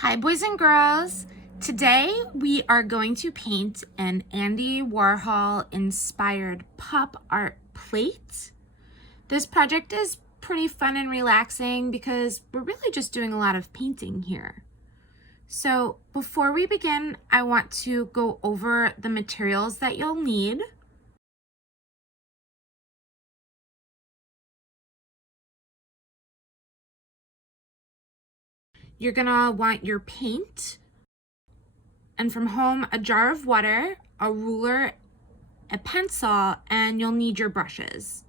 Hi boys and girls! Today we are going to paint an Andy Warhol inspired pop art plate. This project is pretty fun and relaxing because we're really just doing a lot of painting here. So before we begin, I want to go over the materials that you'll need. You're gonna want your paint, and from home, a jar of water, a ruler, a pencil, and you'll need your brushes.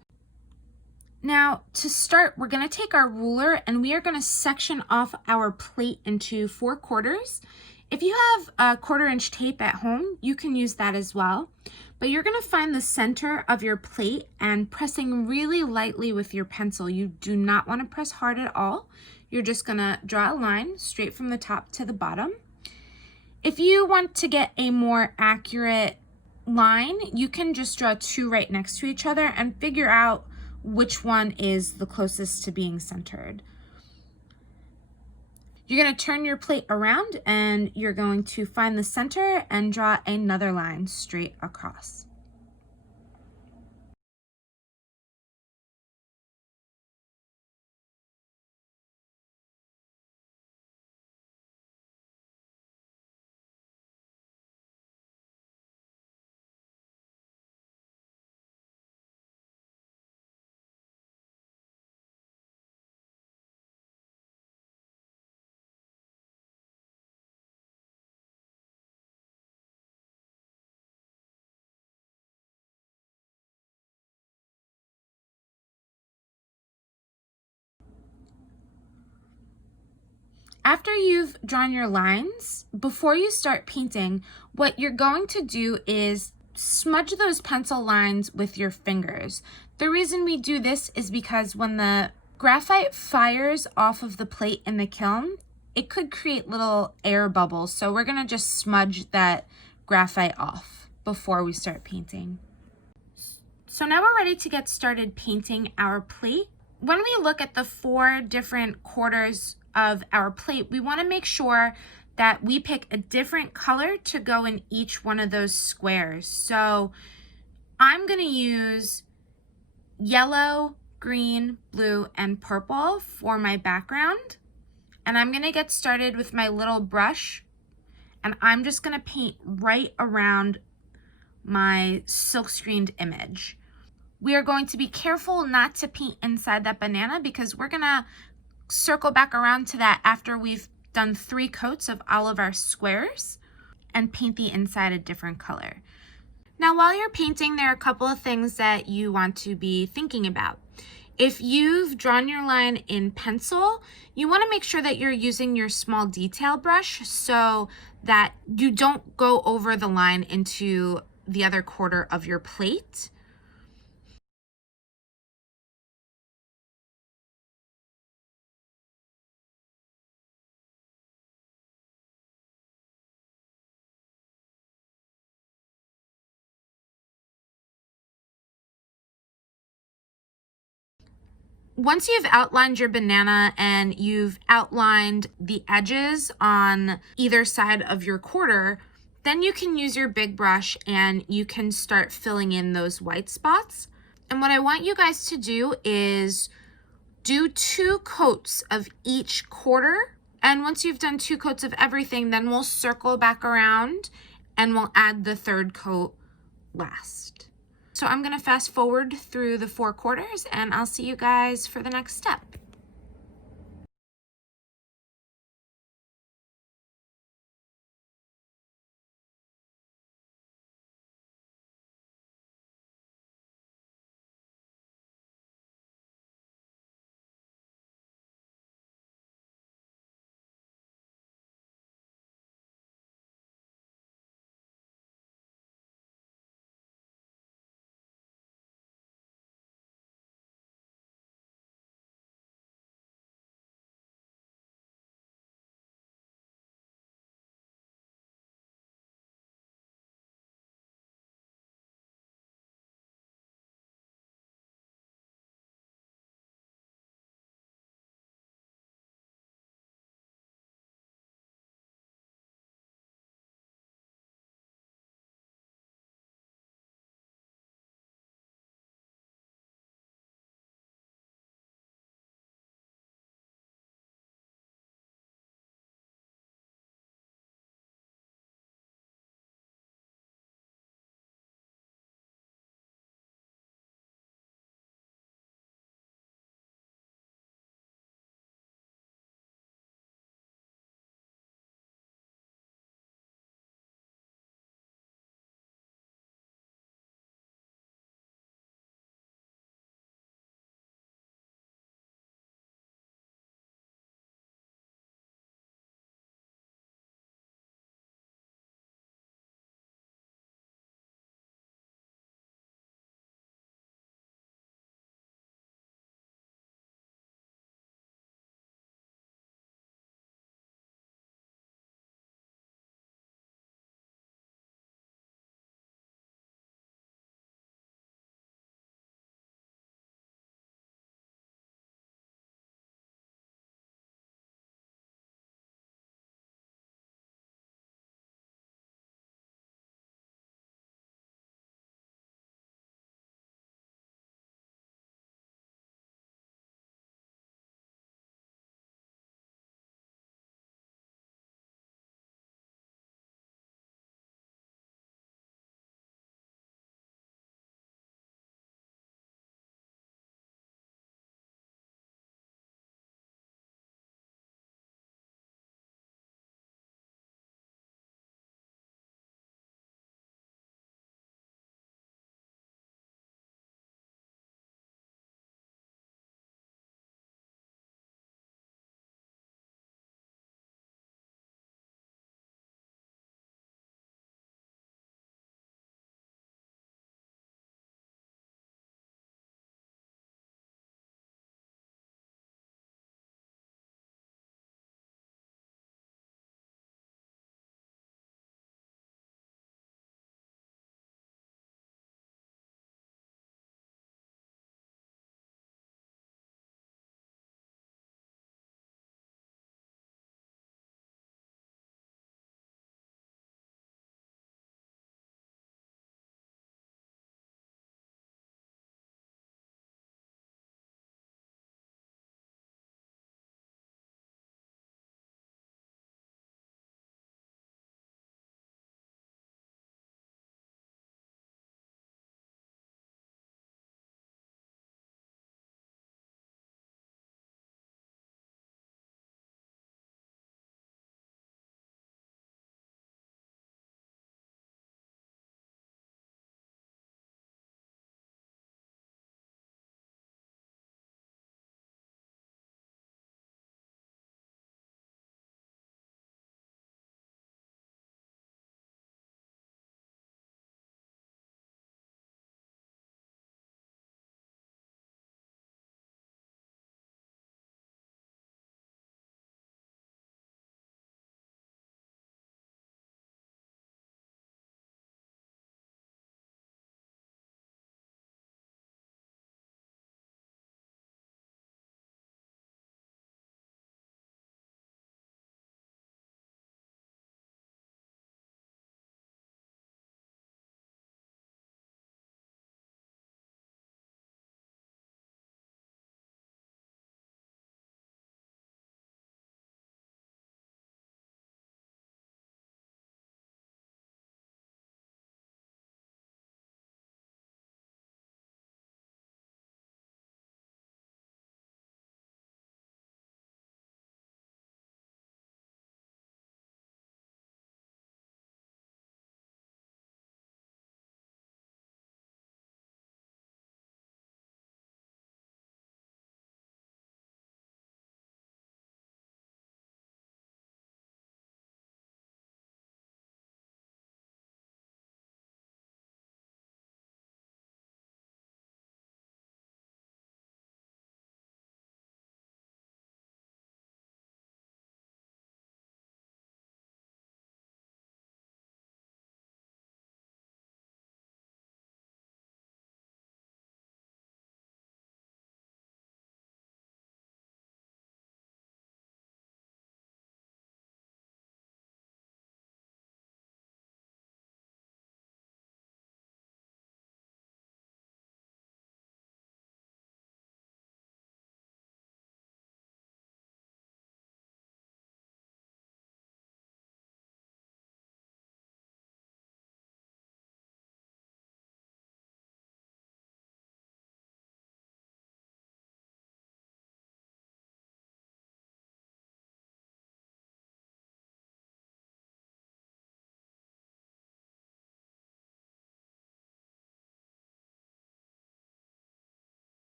Now, to start, we're going to take our ruler and we are going to section off our plate into 4 quarters. If you have a 1/4-inch tape at home, you can use that as well. But you're going to find the center of your plate and pressing really lightly with your pencil. You do not want to press hard at all. You're just going to draw a line straight from the top to the bottom. If you want to get a more accurate line, you can just draw 2 right next to each other and figure out which one is the closest to being centered. You're going to turn your plate around and you're going to find the center and draw another line straight across. After you've drawn your lines, before you start painting, what you're going to do is smudge those pencil lines with your fingers. The reason we do this is because when the graphite fires off of the plate in the kiln, it could create little air bubbles. So we're going to just smudge that graphite off before we start painting. So now we're ready to get started painting our plate. When we look at the 4 different quarters of our plate, we want to make sure that we pick a different color to go in each one of those squares. So I'm going to use yellow, green, blue, and purple for my background. And I'm going to get started with my little brush, and I'm just going to paint right around my silk screened image. We are going to be careful not to paint inside that banana because we're going to circle back around to that after we've done 3 coats of all of our squares and paint the inside a different color. Now, while you're painting, there are a couple of things that you want to be thinking about. If you've drawn your line in pencil, you want to make sure that you're using your small detail brush so that you don't go over the line into the other quarter of your plate. Once you've outlined your banana and you've outlined the edges on either side of your quarter, then you can use your big brush and you can start filling in those white spots. And what I want you guys to do is do 2 coats of each quarter. And once you've done 2 coats of everything, then we'll circle back around and we'll add the 3rd coat last. So I'm going to fast forward through the 4 quarters and I'll see you guys for the next step.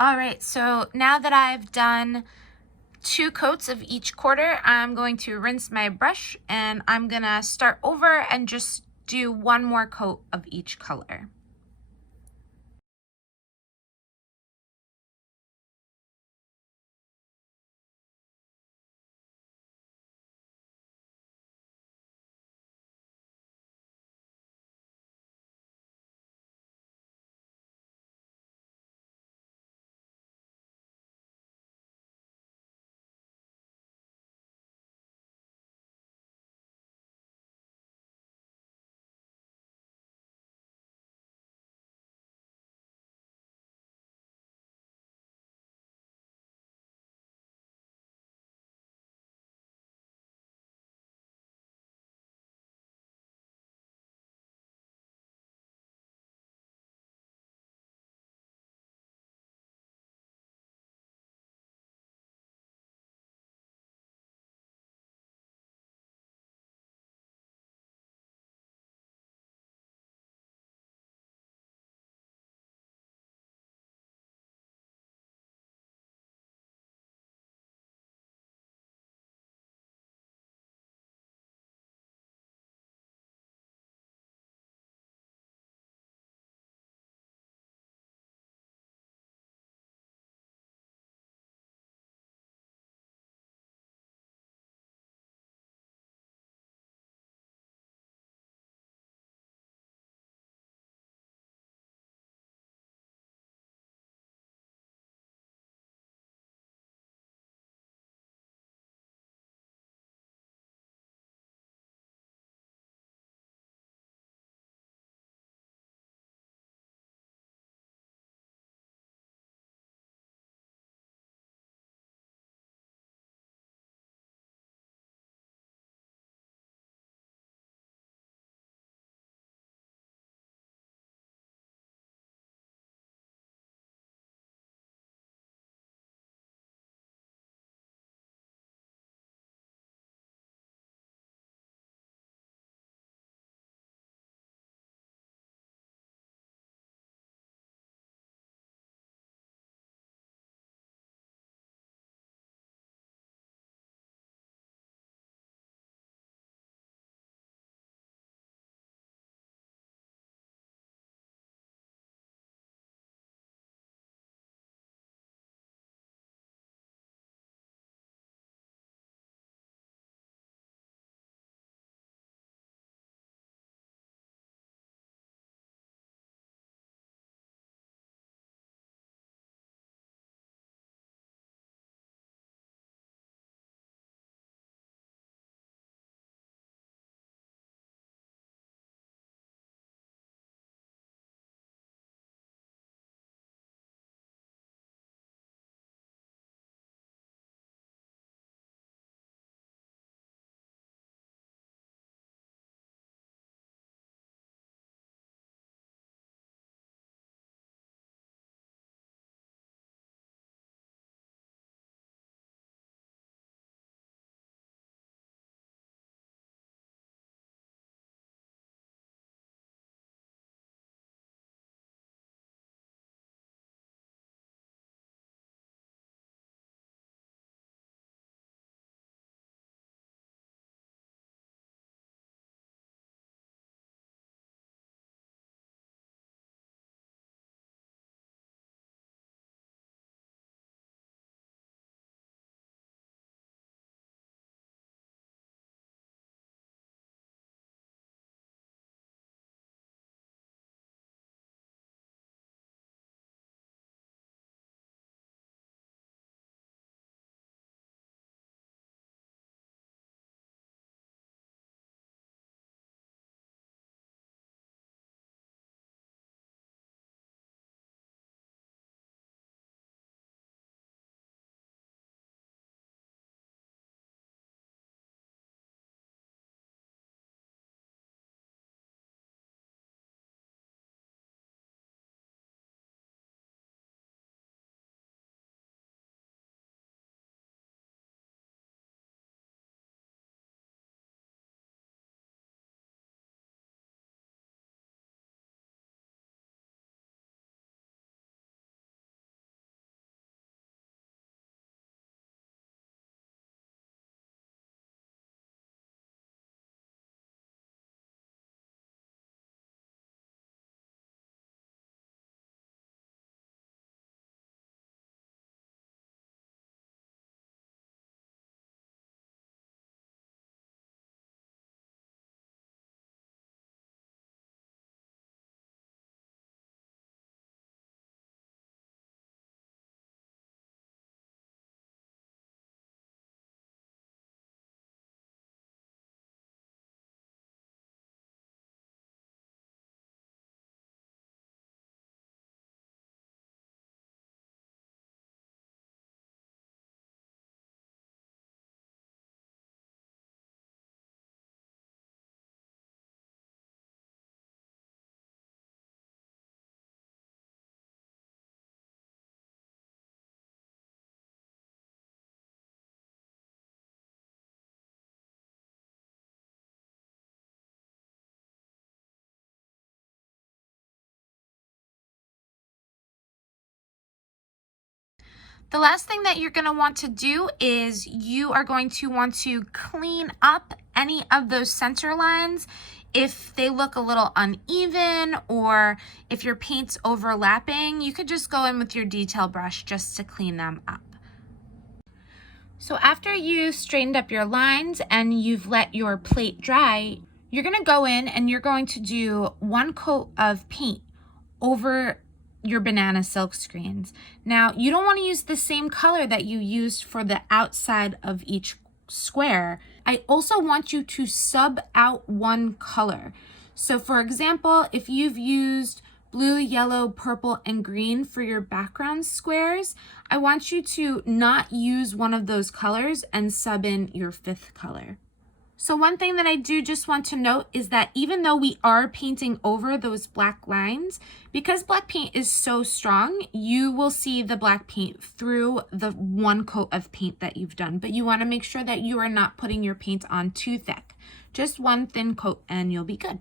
All right, so now that I've done 2 coats of each quarter, I'm going to rinse my brush and I'm gonna start over and just do 1 more coat of each color. The last thing that you're going to want to do is you are going to want to clean up any of those center lines. If they look a little uneven or if your paint's overlapping, you could just go in with your detail brush just to clean them up. So after you straightened up your lines and you've let your plate dry, you're going to go in and you're going to do one coat of paint over your banana silk screens. Now, you don't want to use the same color that you used for the outside of each square. I also want you to sub out one color. So for example, if you've used blue, yellow, purple, and green for your background squares, I want you to not use one of those colors and sub in your fifth color. So one thing that I do just want to note is that even though we are painting over those black lines, because black paint is so strong, you will see the black paint through the one coat of paint that you've done. But you want to make sure that you are not putting your paint on too thick. Just one thin coat and you'll be good.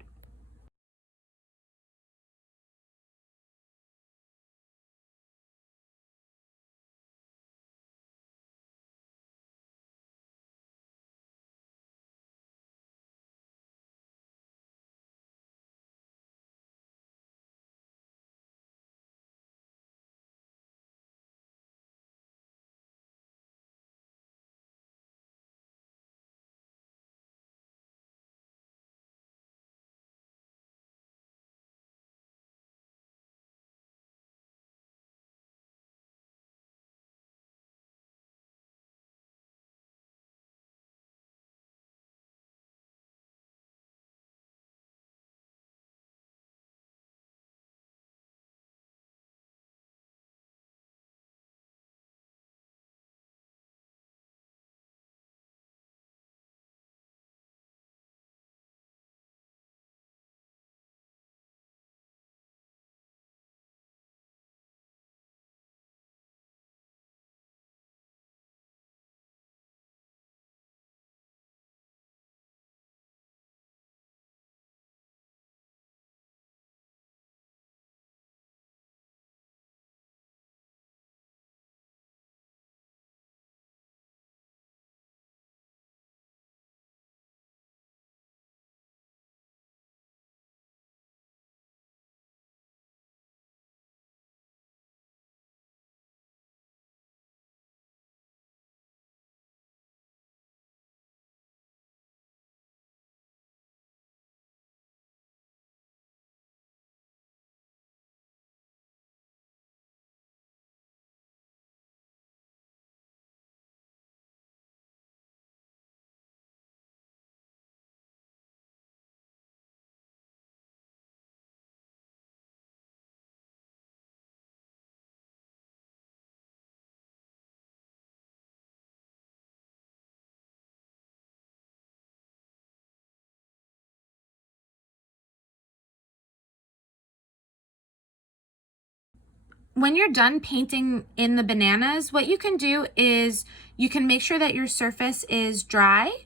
When you're done painting in the bananas, what you can do is you can make sure that your surface is dry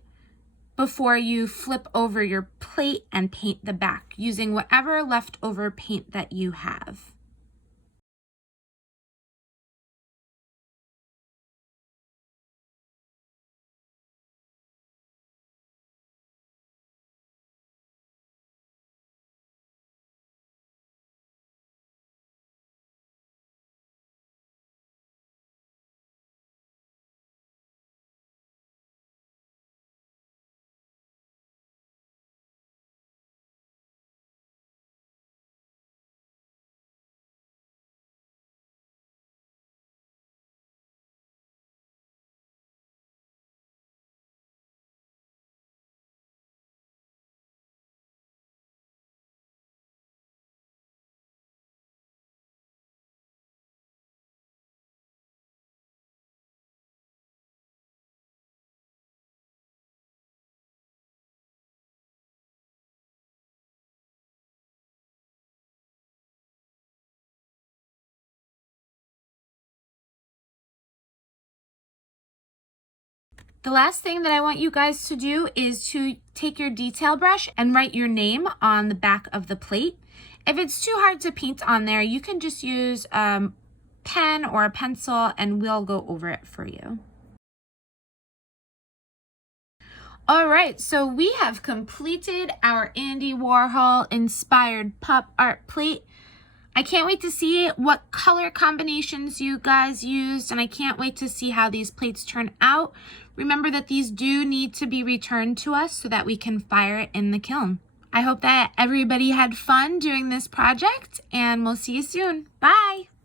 before you flip over your plate and paint the back using whatever leftover paint that you have. The last thing that I want you guys to do is to take your detail brush and write your name on the back of the plate. If it's too hard to paint on there, you can just use pen or a pencil and we'll go over it for you. All right, so we have completed our Andy Warhol inspired pop art plate. I can't wait to see what color combinations you guys used, and I can't wait to see how these plates turn out. Remember that these do need to be returned to us so that we can fire it in the kiln. I hope that everybody had fun doing this project, and we'll see you soon. Bye!